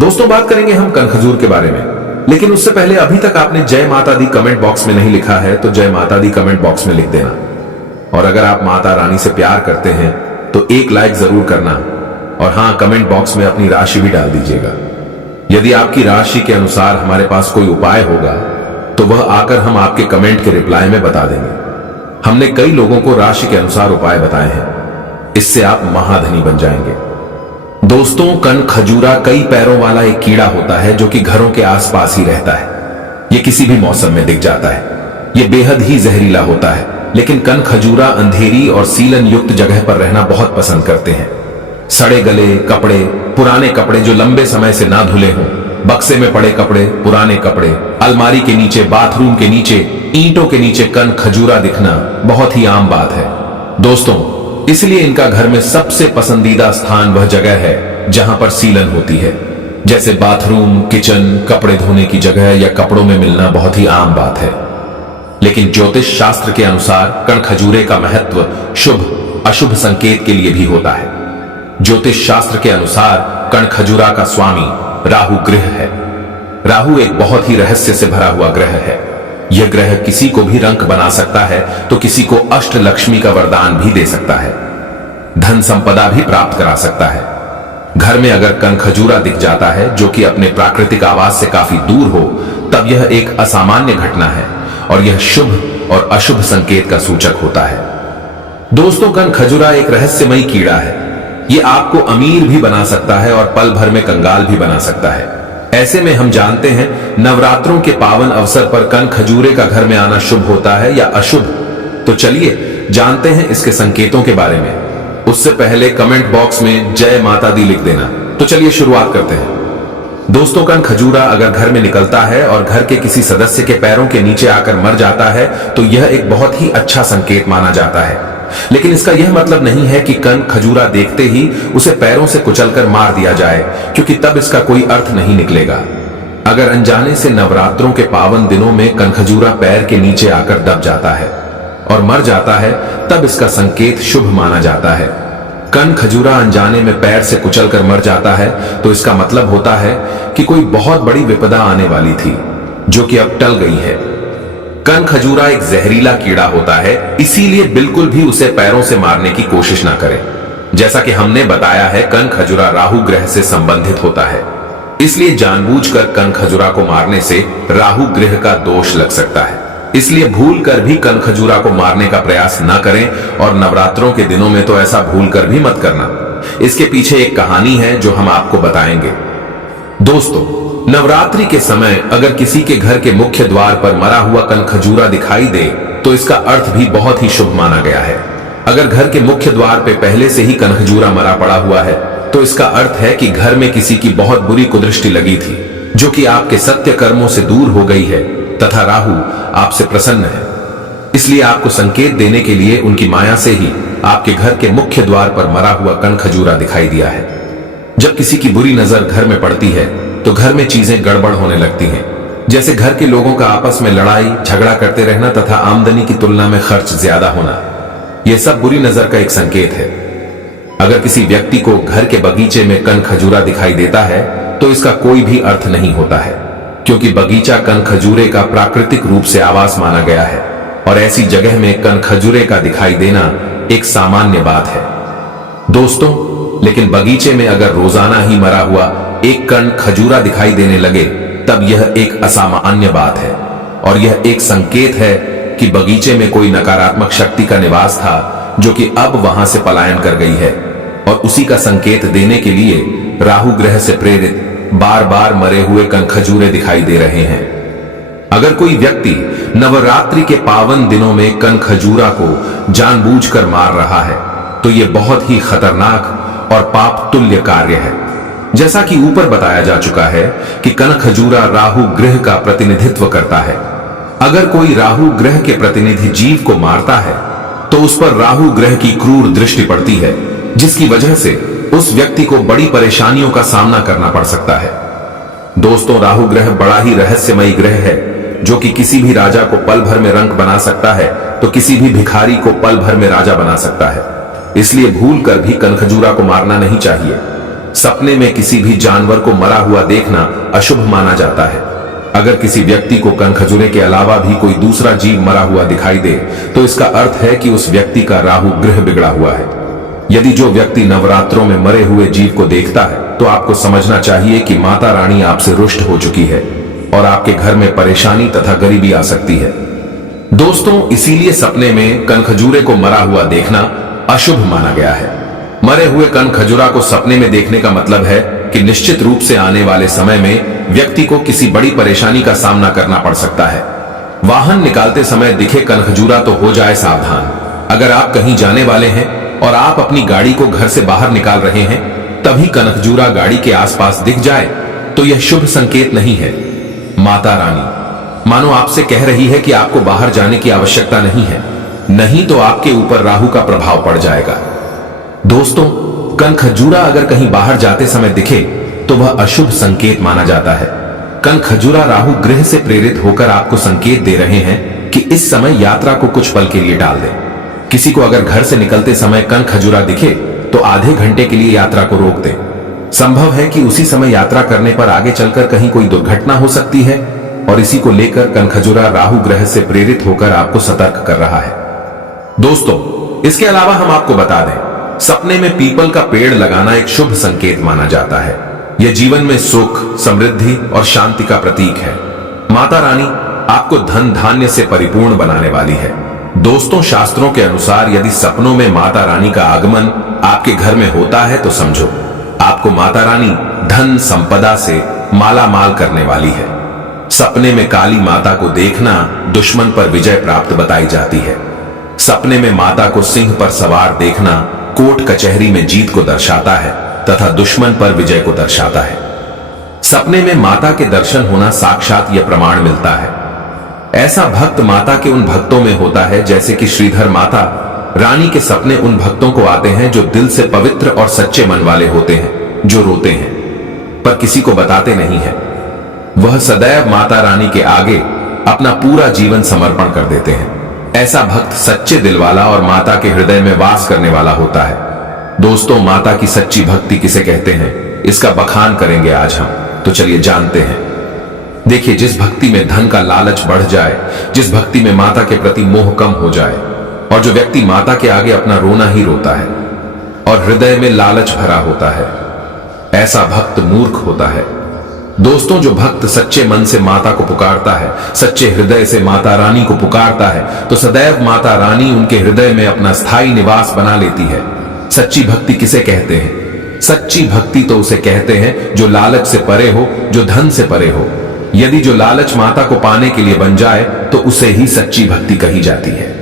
दोस्तों, बात करेंगे हम कनखजूर के बारे में, लेकिन उससे पहले अभी तक आपने जय माता दी कमेंट बॉक्स में नहीं लिखा है तो जय माता दी कमेंट बॉक्स में लिख देना। और अगर आप माता रानी से प्यार करते हैं तो एक लाइक जरूर करना, और हां, कमेंट बॉक्स में अपनी राशि भी डाल दीजिएगा। यदि आपकी राशि के अनुसार हमारे पास कोई उपाय होगा तो वह आकर हम आपके कमेंट के रिप्लाई में बता देंगे। हमने कई लोगों को राशि के अनुसार उपाय बताए हैं, इससे आप महाधनी बन जाएंगे। दोस्तों, कनखजूरा कई पैरों वाला एक कीड़ा होता है जो कि घरों के आसपास ही रहता है। यह किसी भी मौसम में दिख जाता है। यह बेहद ही जहरीला होता है, लेकिन कनखजूरा अंधेरी और सीलन युक्त जगह पर रहना बहुत पसंद करते हैं। सड़े गले कपड़े, पुराने कपड़े जो लंबे समय से ना धुले हों, बक्से में पड़े कपड़े, पुराने कपड़े, अलमारी के नीचे, बाथरूम के नीचे, ईंटों के नीचे कनखजूरा दिखना बहुत ही आम बात है दोस्तों। इसलिए इनका घर में सबसे पसंदीदा स्थान वह जगह है जहां पर सीलन होती है, जैसे बाथरूम, किचन, कपड़े धोने की जगह या कपड़ों में मिलना बहुत ही आम बात है। लेकिन ज्योतिष शास्त्र के अनुसार कनखजूरे का महत्व शुभ अशुभ संकेत के लिए भी होता है। ज्योतिष शास्त्र के अनुसार कनखजूरा का स्वामी राहु ग्रह है। राहु एक बहुत ही रहस्य से भरा हुआ ग्रह है। यह ग्रह किसी को भी रंक बना सकता है तो किसी को अष्ट लक्ष्मी का वरदान भी दे सकता है, धन संपदा भी प्राप्त करा सकता है। घर में अगर कनखजूरा दिख जाता है जो कि अपने प्राकृतिक आवास से काफी दूर हो, तब यह एक असामान्य घटना है और यह शुभ और अशुभ संकेत का सूचक होता है। दोस्तों, कनखजूरा एक रहस्यमयी कीड़ा है। यह आपको अमीर भी बना सकता है और पल भर में कंगाल भी बना सकता है। ऐसे में हम जानते हैं नवरात्रों के पावन अवसर पर कनखजूरे का घर में आना शुभ होता है या अशुभ। तो चलिए जानते हैं इसके संकेतों के बारे में। उससे पहले कमेंट बॉक्स में जय माता दी लिख देना। तो चलिए शुरुआत करते हैं। दोस्तों, कनखजूरा अगर घर में निकलता है और घर के किसी सदस्य के पैरों के नीचे आकर मर जाता है तो यह एक बहुत ही अच्छा संकेत माना जाता है। लेकिन इसका यह मतलब नहीं है कि कनखजूरा देखते ही उसे पैरों से कुचलकर मार दिया जाए, क्योंकि तब इसका कोई अर्थ नहीं निकलेगा। अगर अनजाने से नवरात्रों के पावन दिनों में कनखजूरा पैर के नीचे आकर दब जाता है और मर जाता है, तब इसका संकेत शुभ माना जाता है। कनखजूरा अनजाने में पैर से कुचलकर मर जाता है तो इसका मतलब होता है कि कोई बहुत बड़ी विपदा आने वाली थी जो कि अब टल गई है। कनखजूरा एक जहरीला कीड़ा होता है, इसीलिए बिल्कुल भी उसे पैरों से मारने की कोशिश ना करें। जैसा कि हमने बताया है, कनखजूरा राहु ग्रह से संबंधित होता है, इसलिए जानबूझकर कनखजूरा को मारने से राहु ग्रह का दोष लग सकता है। इसलिए भूलकर भी कनखजूरा को मारने का प्रयास ना करें, और नवरात्रों के दिनों में तो ऐसा भूलकर भी मत करना। इसके पीछे एक कहानी है जो हम आपको बताएंगे। दोस्तों, नवरात्रि के समय अगर किसी के घर के मुख्य द्वार पर मरा हुआ कनखजूरा दिखाई दे तो इसका अर्थ भी बहुत ही शुभ माना गया है। अगर घर के मुख्य द्वार पे पहले से ही कनखजूरा मरा पड़ा हुआ है तो इसका अर्थ है कि घर में किसी की बहुत बुरी कुदृष्टि लगी थी जो कि आपके सत्य कर्मों से दूर हो गई है तथा राहु आपसे प्रसन्न है। इसलिए आपको संकेत देने के लिए उनकी माया से ही आपके घर के मुख्य द्वार पर मरा हुआ कनखजूरा दिखाई दिया है। जब किसी की बुरी नजर घर में पड़ती है तो घर में चीजें गड़बड़ होने लगती हैं, जैसे घर के लोगों का आपस में लड़ाई झगड़ा करते रहना तथा आमदनी की तुलना में खर्च ज्यादा होना। यह सब बुरी नजर का एक संकेत है। अगर किसी व्यक्ति को घर के बगीचे में कनखजूरा दिखाई देता है तो इसका कोई भी अर्थ नहीं होता है, क्योंकि बगीचा कनखजूरे का प्राकृतिक रूप से आवास माना गया है और ऐसी जगह में कनखजूरे का दिखाई देना एक सामान्य बात है। दोस्तों, लेकिन बगीचे में अगर रोजाना ही मरा हुआ एक कनखजूरा दिखाई देने लगे तब यह एक असामान्य बात है और यह एक संकेत है कि बगीचे में कोई नकारात्मक शक्ति का निवास था जो कि अब वहां से पलायन कर गई है, और उसी का संकेत देने के लिए राहु ग्रह से प्रेरित बार बार मरे हुए कनखजूरे दिखाई दे रहे हैं। अगर कोई व्यक्ति नवरात्रि के पावन दिनों में कनखजूरा को जानबूझकर मार रहा है तो यह बहुत ही खतरनाक और पाप तुल्य कार्य है। जैसा कि ऊपर बताया जा चुका है कि कनखजूरा राहु ग्रह का प्रतिनिधित्व करता है। अगर कोई राहु ग्रह के प्रतिनिधि जीव को मारता है तो उस पर राहु ग्रह की क्रूर दृष्टि पड़ती है, जिसकी वजह से उस व्यक्ति को बड़ी परेशानियों का सामना करना पड़ सकता है। दोस्तों, राहु ग्रह बड़ा ही रहस्यमयी ग्रह है जो कि किसी भी राजा को पल भर में रंक बना सकता है तो किसी भी भिखारी को पल भर में राजा बना सकता है। इसलिए भूल कर भी कनखजूरा को मारना नहीं चाहिए। सपने में किसी भी जानवर को मरा हुआ देखना अशुभ माना जाता है। अगर किसी व्यक्ति को कनखजूरे के अलावा भी कोई दूसरा जीव मरा हुआ दिखाई दे तो इसका अर्थ है कि उस व्यक्ति का राहु ग्रह बिगड़ा हुआ है। यदि जो व्यक्ति नवरात्रों में मरे हुए जीव को देखता है तो आपको समझना चाहिए कि माता रानी आपसे रुष्ट हो चुकी है और आपके घर में परेशानी तथा गरीबी आ सकती है। दोस्तों, इसीलिए सपने में कनखजूरे को मरा हुआ देखना अशुभ माना गया है। मरे हुए कनखजूरा को सपने में देखने का मतलब है कि निश्चित रूप से आने वाले समय में व्यक्ति को किसी बड़ी परेशानी का सामना करना पड़ सकता है। वाहन निकालते समय दिखे कनखजूरा तो हो जाए सावधान। अगर आप कहीं जाने वाले हैं और आप अपनी गाड़ी को घर से बाहर निकाल रहे हैं, तभी कनखजूरा गाड़ी के आसपास दिख जाए तो यह शुभ संकेत नहीं है। माता रानी मानो आपसे कह रही है कि आपको बाहर जाने की आवश्यकता नहीं है, नहीं तो आपके ऊपर राहु का प्रभाव पड़ जाएगा। दोस्तों, कनखजूरा अगर कहीं बाहर जाते समय दिखे तो वह अशुभ संकेत माना जाता है। कनखजूरा राहु ग्रह से प्रेरित होकर आपको संकेत दे रहे हैं कि इस समय यात्रा को कुछ पल के लिए टाल दें। किसी को अगर घर से निकलते समय कनखजूरा दिखे तो आधे घंटे के लिए यात्रा को रोक दें। संभव है कि उसी समय यात्रा करने पर आगे चलकर कहीं कोई दुर्घटना हो सकती है और इसी को लेकर कनखजूरा राहु ग्रह से प्रेरित होकर आपको सतर्क कर रहा है। दोस्तों, इसके अलावा हम आपको बता दें, सपने में पीपल का पेड़ लगाना एक शुभ संकेत माना जाता है। यह जीवन में सुख, समृद्धि और शांति का प्रतीक है। माता रानी आपको धन धान्य से परिपूर्ण बनाने वाली है। दोस्तों, शास्त्रों के अनुसार यदि सपनों में माता रानी का आगमन आपके घर में होता है तो समझो आपको माता रानी धन संपदा से माला माल करने वाली है। सपने में काली माता को देखना दुश्मन पर विजय प्राप्त बताई जाती है। सपने में माता को सिंह पर सवार देखना कोर्ट कचहरी में जीत को दर्शाता है तथा दुश्मन पर विजय को दर्शाता है। सपने में माता के दर्शन होना साक्षात यह प्रमाण मिलता है। ऐसा भक्त माता के उन भक्तों में होता है जैसे कि श्रीधर माता रानी के सपने उन भक्तों को आते हैं जो दिल से पवित्र और सच्चे मन वाले होते हैं, जो रोते हैं पर किसी को बताते नहीं है। वह सदैव माता रानी के आगे अपना पूरा जीवन समर्पण कर देते हैं। ऐसा भक्त सच्चे दिल वाला और माता के हृदय में वास करने वाला होता है। दोस्तों, माता की सच्ची भक्ति किसे कहते हैं, इसका बखान करेंगे आज हम, तो चलिए जानते हैं। देखिए, जिस भक्ति में धन का लालच बढ़ जाए, जिस भक्ति में माता के प्रति मोह कम हो जाए और जो व्यक्ति माता के आगे अपना रोना ही रोता है और हृदय में लालच भरा होता है, ऐसा भक्त मूर्ख होता है। दोस्तों, जो भक्त सच्चे मन से माता को पुकारता है, सच्चे हृदय से माता रानी को पुकारता है, तो सदैव माता रानी उनके हृदय में अपना स्थायी निवास बना लेती है। सच्ची भक्ति किसे कहते हैं? सच्ची भक्ति तो उसे कहते हैं जो लालच से परे हो, जो धन से परे हो। यदि जो लालच माता को पाने के लिए बन जाए तो उसे ही सच्ची भक्ति कही जाती है।